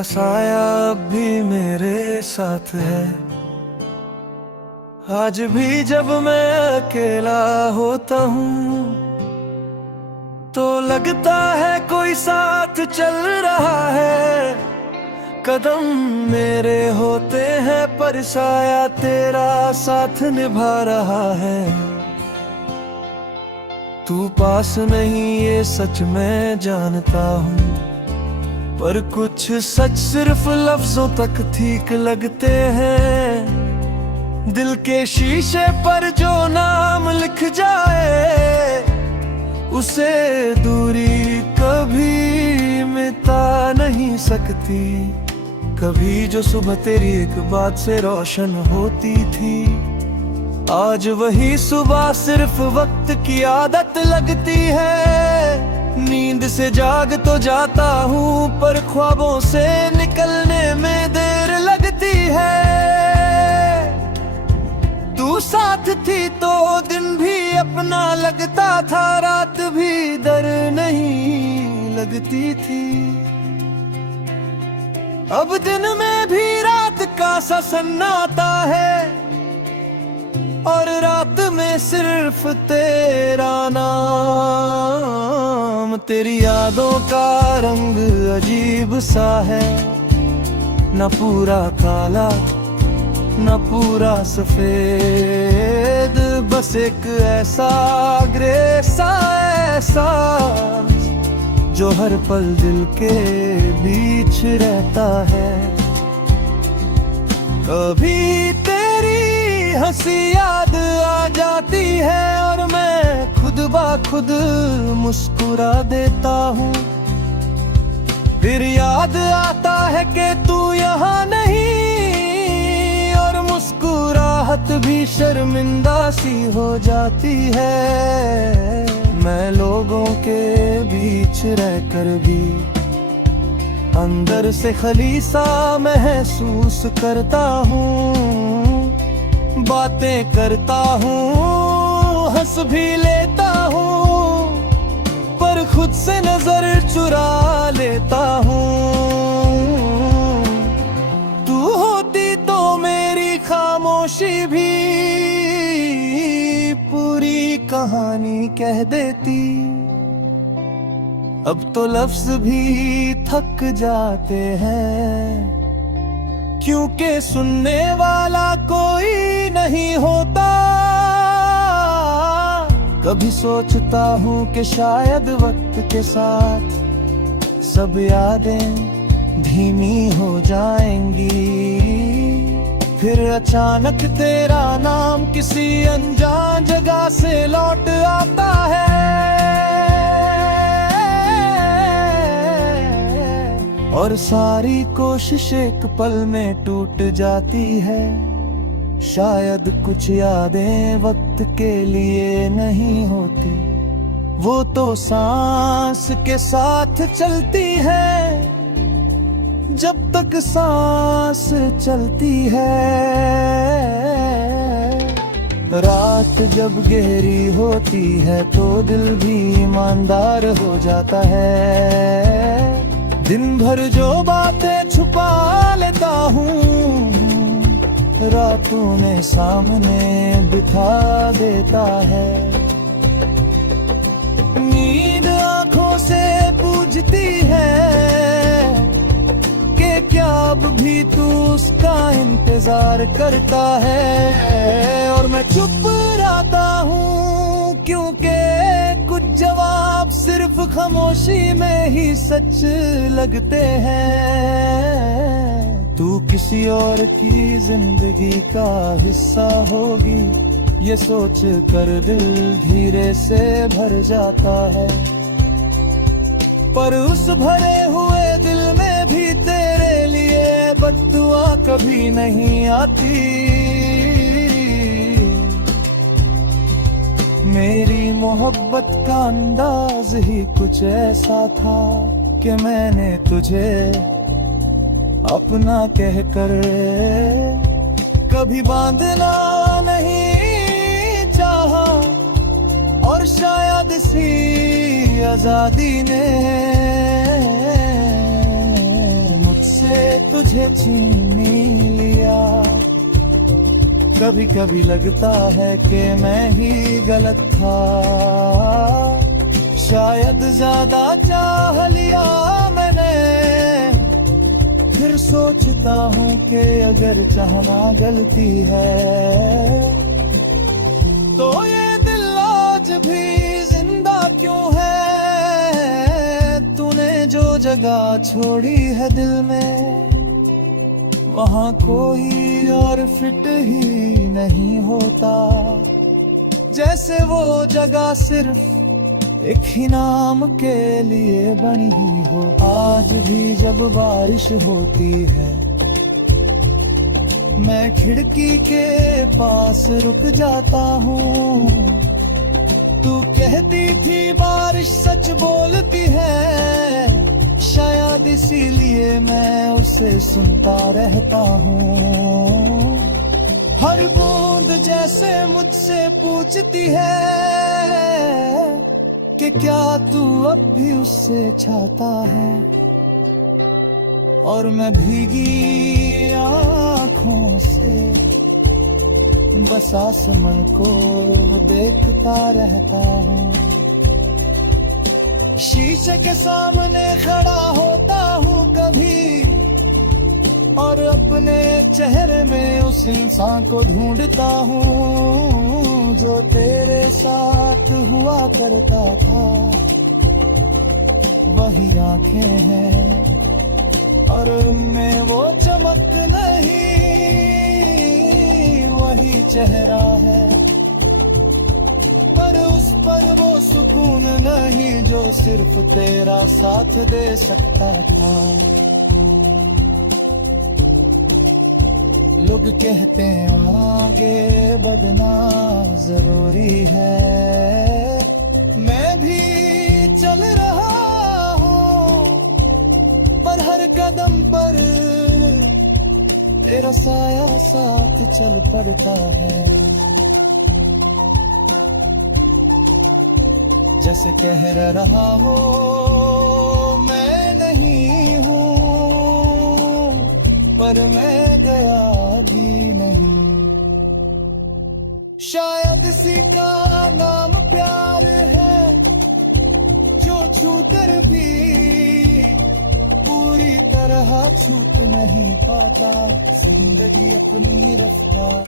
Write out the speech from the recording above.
तेरा साया अब भी मेरे साथ है। आज भी जब मैं अकेला होता हूँ तो लगता है कोई साथ चल रहा है। कदम मेरे होते हैं पर साया तेरा साथ निभा रहा है। तू पास नहीं ये सच मैं जानता हूँ, पर कुछ सच सिर्फ लफ्जों तक ठीक लगते हैं। दिल के शीशे पर जो नाम लिख जाए उसे दूरी कभी मिटा नहीं सकती। कभी जो सुबह तेरी एक बात से रोशन होती थी, आज वही सुबह सिर्फ वक्त की आदत लगती है। नींद से जाग तो जाता हूँ पर ख्वाबों से निकलने में देर लगती है। तू साथ थी तो दिन भी अपना लगता था, रात भी डर नहीं लगती थी। अब दिन में भी रात का सा सन्नाटा है और रात में सिर्फ तेरा नाम। तेरी यादों का रंग अजीब सा है, न पूरा काला न पूरा सफेद, बस एक ऐसा ग्रे सा एहसास जो हर पल दिल के बीच रहता है। कभी तेरी हंसी याद आ जाती है और मैं खुद ब खुद मुस्कुरा देता हूँ। फिर याद आता है कि तू यहाँ नहीं और मुस्कुराहट भी शर्मिंदा सी हो जाती है। मैं लोगों के बीच रहकर भी अंदर से खाली सा महसूस करता हूँ। बातें करता हूँ, हंस भी लेता हूँ, पर खुद से नजर चुरा लेता हूँ। तू होती तो मेरी खामोशी भी पूरी कहानी कह देती। अब तो लफ्ज भी थक जाते हैं, क्योंकि सुनने वाला कोई नहीं होता। कभी सोचता हूँ कि शायद वक्त के साथ सब यादें धीमी हो जाएंगी। फिर अचानक तेरा नाम किसी अनजान जगह से लौट आता है और सारी कोशिश एक पल में टूट जाती है। शायद कुछ यादें वक्त के लिए नहीं होती, वो तो सांस के साथ चलती है। जब तक सांस चलती है, रात जब गहरी होती है तो दिल भी ईमानदार हो जाता है। दिन भर जो बातें छुपा लेता हूँ, रातों ने सामने बिठा देता है। नींद आंखों से पूछती है कि क्या अब भी तू उसका इंतजार करता है। और मैं चुप रहता हूँ, क्योंकि कुछ जवाब सिर्फ खामोशी में ही सच लगते हैं। तू किसी और की जिंदगी का हिस्सा होगी, ये सोच कर दिल धीरे से भर जाता है। पर उस भरे हुए दिल में भी तेरे लिए बद्दुआ कभी नहीं आती। मेरी मोहब्बत का अंदाज ही कुछ ऐसा था कि मैंने तुझे अपना कहकर कभी बांधना नहीं चाहा। और शायद इसी आजादी ने मुझसे तुझे छीन लिया। कभी कभी लगता है कि मैं ही गलत था, शायद ज्यादा चाह लिया मैंने। फिर सोचता हूँ कि अगर चाहना गलती है तो ये दिल आज भी जिंदा क्यों है। तूने जो जगह छोड़ी है दिल में, वहाँ कोई और फिट ही नहीं होता। जैसे वो जगह सिर्फ एक ही नाम के लिए बनी ही हो। आज भी जब बारिश होती है, मैं खिड़की के पास रुक जाता हूँ। तू कहती थी बारिश सच बोलती है, शायद इसीलिए मैं उसे सुनता रहता हूँ। हर बूंद जैसे मुझसे पूछती है कि क्या तू अब भी उससे चाहता है। और मैं भीगी आँखों से बस आसमान को देखता रहता हूँ। शीशे के सामने खड़ा होता हूँ कभी, और अपने चेहरे में उस इंसान को ढूंढता हूँ जो तेरे साथ हुआ करता था। वही आंखें हैं और उनमें वो चमक नहीं, वही चेहरा है पर उस पर वो सुकून नहीं जो सिर्फ तेरा साथ दे सकता था। लोग कहते हैं आगे बढ़ना जरूरी है, मैं भी चल रहा हूँ, पर हर कदम पर तेरा साया साथ चल पड़ता है। जैसे कह रहा हो मैं नहीं हूँ, पर मैं गया भी नहीं। शायद इसी का नाम प्यार है, जो छूकर भी पूरी तरह छूट नहीं पाता। जिंदगी अपनी रफ्तार